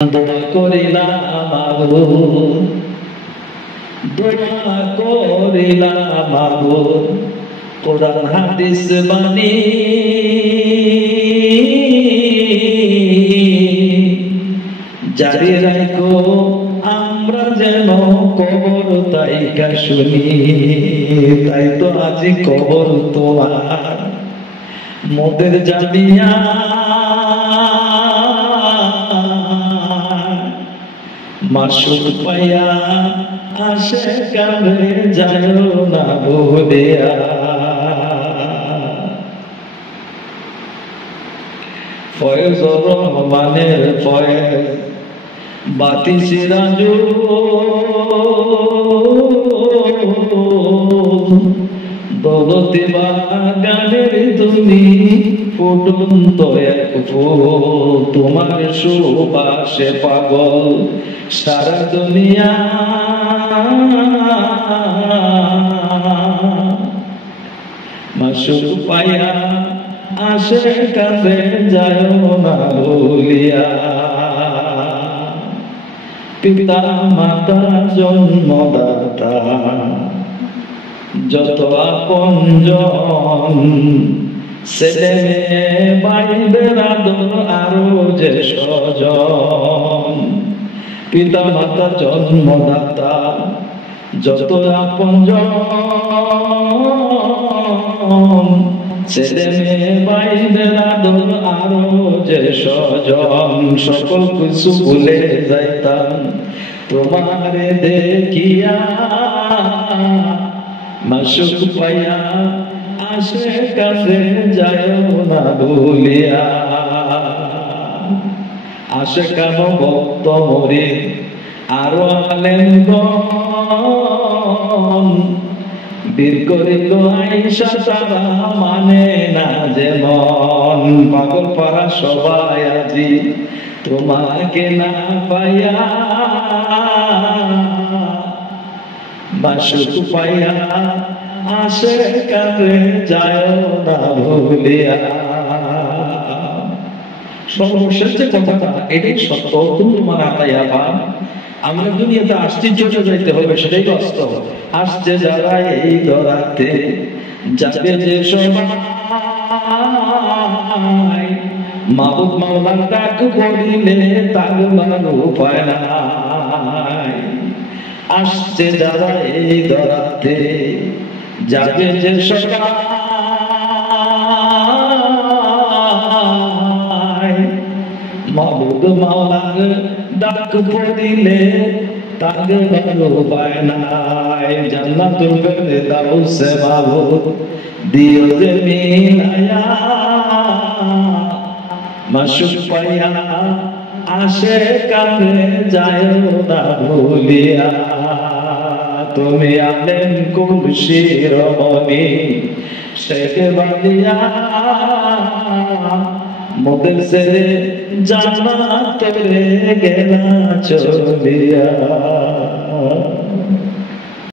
দোয়া করিলাম মাবুদ, দোয়া করিলাম মাবুদ, কোরআন হাদিস বাণী জারি রাখো, আমরা যেন কবর তাইকা শুনি। তাই তো আজি কবর তোমার মোদের জামিয়া, মাসুক পাইয়া আসে কাঁদে যায় না ভুলিয়া। ফয়েজুর রহমানের ফয়েজ বাতি সিরাজু, দৌলতে বাগানের তুমি ফুটন্ত এক ফুল, তোমার সুবাসে পাগল সারা দুনিয়া। মাসুক পাইয়া আসে কাছে যায় না ভুলিয়া। পিতা মাতা জন্মদাতা যত আপনজন, ছেলে মেয়ে ভাই বেরাদর আরো যে স্বজন। পিতা মাতা জন্মদাতা যত আপনজন, ছেলে মেয়ে ভাই বেরাদর আরো যে স্বজন। সকল কিছু ভুলে যাইতাম তোমারে দেখিয়া, মাসুক পাইয়া আসে কাছে যায় না ভুলিয়া। আসে কেন ভক্ত মরি আরো আলেনগণ, বীর করিল আইসা তারা মানে না যেমন। পাগল পাড়া সবাই আজি তোমাকে না পাইয়া, মাসুক পাইয়া আসে কাছে যায় না ভুলিয়া। সর্বশেষ যে কথাটা এটাই সত্য, তুমি মারা তাইবা। আমরা দুনিয়াতে আশ্চর্য যাইতে হবে, সেটাই বাস্তব। আসছে যারা এই ধরাতে, যাবে যে সবাই, মাবুদ মাওলার ডাক পড়িলে তার উপায় নাই। আসছে যারা এই ধরাতে, যাবে যে সবাই, মাবুদ মাওলার ডাক পড়িলে তার উপায় নাই। জান্নাতুল ফেরদাউসে মাবুদ দিও যে মিলায়া, মাসুক পাইয়া আসে কাছে যায় না ভুলিয়া। তুমি আলেম কুরশির মনি শেখ বালিয়া, মোদের ছেড়ে জান্নাতে গেলা চলিয়া।